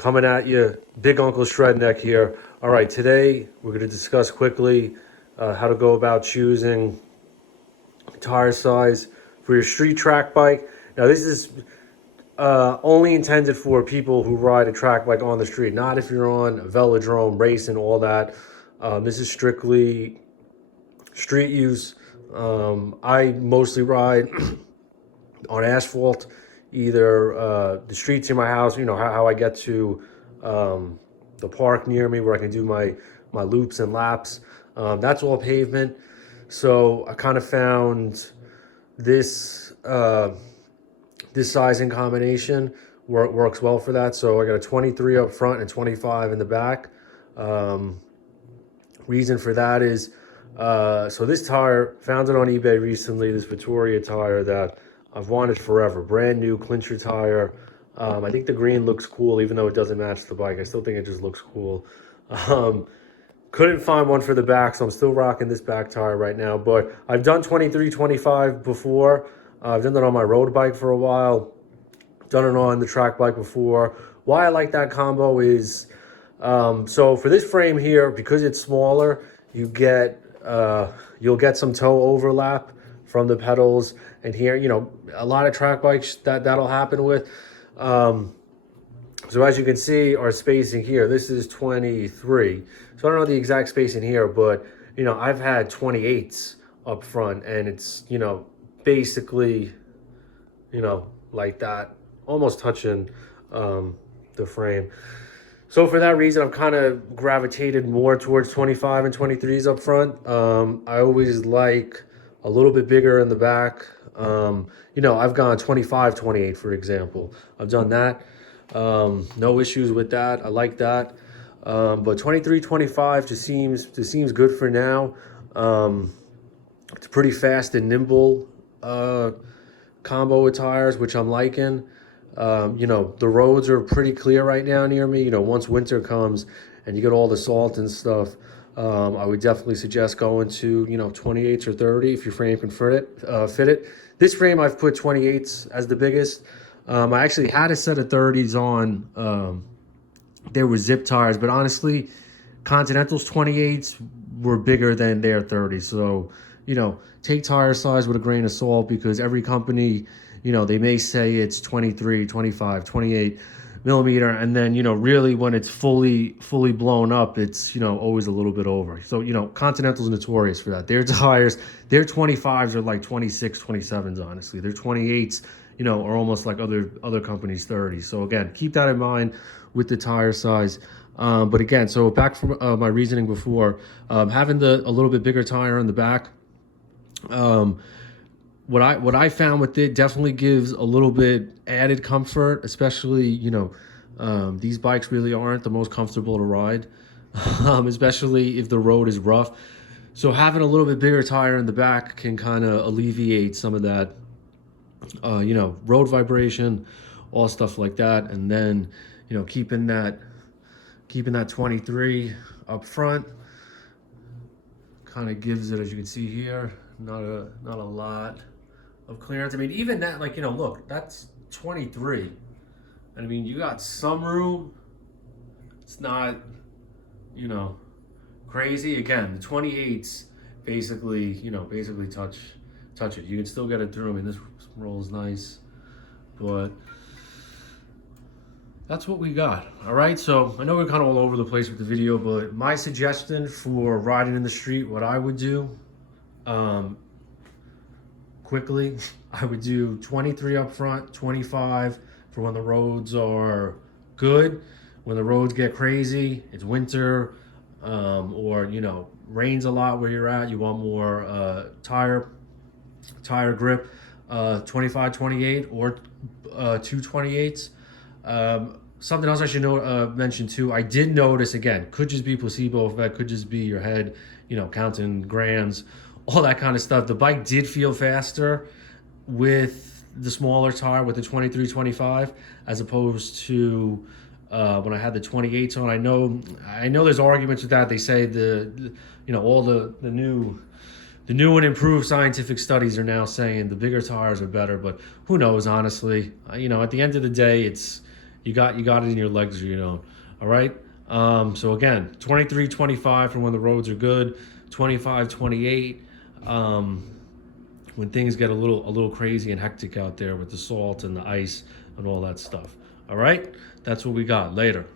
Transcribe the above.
Coming at you, Big Uncle Shredneck here. All right, today we're going to discuss quickly how to go about choosing tire size for your street track bike. Now, this is only intended for people who ride a track bike on the street, not if you're on a velodrome, racing, all that. This is strictly street use. I mostly ride on asphalt, either the streets in my house, how I get to the park near me where I can do my loops and laps. That's all pavement. So I kind of found this this sizing combination works well for that. So I got a 23 up front and 25 in the back. Reason for that is so this tire, found it on eBay recently, this Vittoria tire that I've wanted forever. Brand new clincher tire. I think the green looks cool, even though it doesn't match the bike. I still think it just looks cool. Couldn't find one for the back, so I'm still rocking this back tire right now. But I've done 23, 25 before. I've done it on my road bike for a while. Done it on the track bike before. Why I like that combo is, so for this frame here, because it's smaller, you'll get some toe overlap from the pedals. And here, a lot of track bikes that'll happen with. So as you can see, our spacing here, this is 23. So I don't know the exact spacing here, but I've had 28s up front, and it's basically like that, almost touching the frame. So for that reason, I've kind of gravitated more towards 25 and 23s up front. I always like a little bit bigger in the back. I've gone 25, 28, for example. I've done that. No issues with that. I like that. But 23, 25 just seems good for now. It's pretty fast and nimble combo with tires, which I'm liking. The roads are pretty clear right now near me. Once winter comes and you get all the salt and stuff, I would definitely suggest going to 28s or 30 if your frame can fit it. This frame I've put 28s as the biggest. I actually had a set of 30s on. There were zip tires, but honestly, Continental's 28s were bigger than their 30s. So take tire size with a grain of salt, because every company, they may say it's 23, 25, 28 millimeter, and then really when it's fully blown up, it's always a little bit over. So Continental's notorious for that. Their tires, their 25s are like 26, 27s. Honestly, their 28s are almost like other companies' 30s. So again, keep that in mind with the tire size. But again, so back from my reasoning before, having a little bit bigger tire on the back. What I found with it definitely gives a little bit added comfort, especially these bikes really aren't the most comfortable to ride, especially if the road is rough. So having a little bit bigger tire in the back can kind of alleviate some of that, road vibration, all stuff like that, and then keeping that 23 up front kind of gives it, as you can see here, not a lot of clearance. I mean, even that, look, that's 23. And I mean, you got some room. It's not, crazy. Again, the 28s basically touch it. You can still get it through. I mean, this rolls nice, but that's what we got. All right, so I know we're kind of all over the place with the video, but my suggestion for riding in the street, what I would do, quickly, I would do 23 up front, 25 for when the roads are good. When the roads get crazy, it's winter, or rains a lot where you're at, you want more tire grip, 25, 28 or 228s. Something else I should mention too, I did notice, again, could just be placebo effect, could just be your head, counting grams, all that kind of stuff. The bike did feel faster with the smaller tire, with the 23, 25, as opposed to when I had the 28s on. I know there's arguments with that. They say all the new and improved scientific studies are now saying the bigger tires are better, but who knows, honestly. At the end of the day, it's you got it in your legs or you don't. All right. So again, 23, 25 for when the roads are good. 25, 28. When things get a little crazy and hectic out there with the salt and the ice and all that stuff. All right. That's what we got. Later.